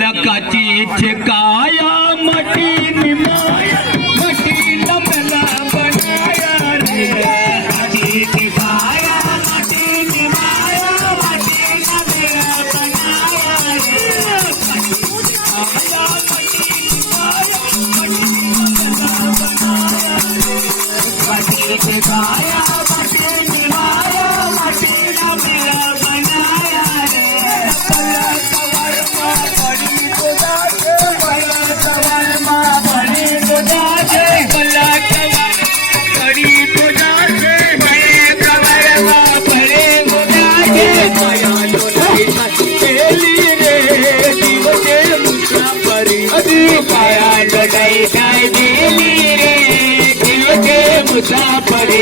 लकाची ठिकाया मटी निमाया मटी लमला बनाया रे लकाची ठिकाया मटी निमाया मटी लमला बनाया रे लकाची ठिकाया मटी निमाया मटी लमला बनाया रे मटी ठिकाया मटी निमाया मटी लमला बनाया रे मुसाफरी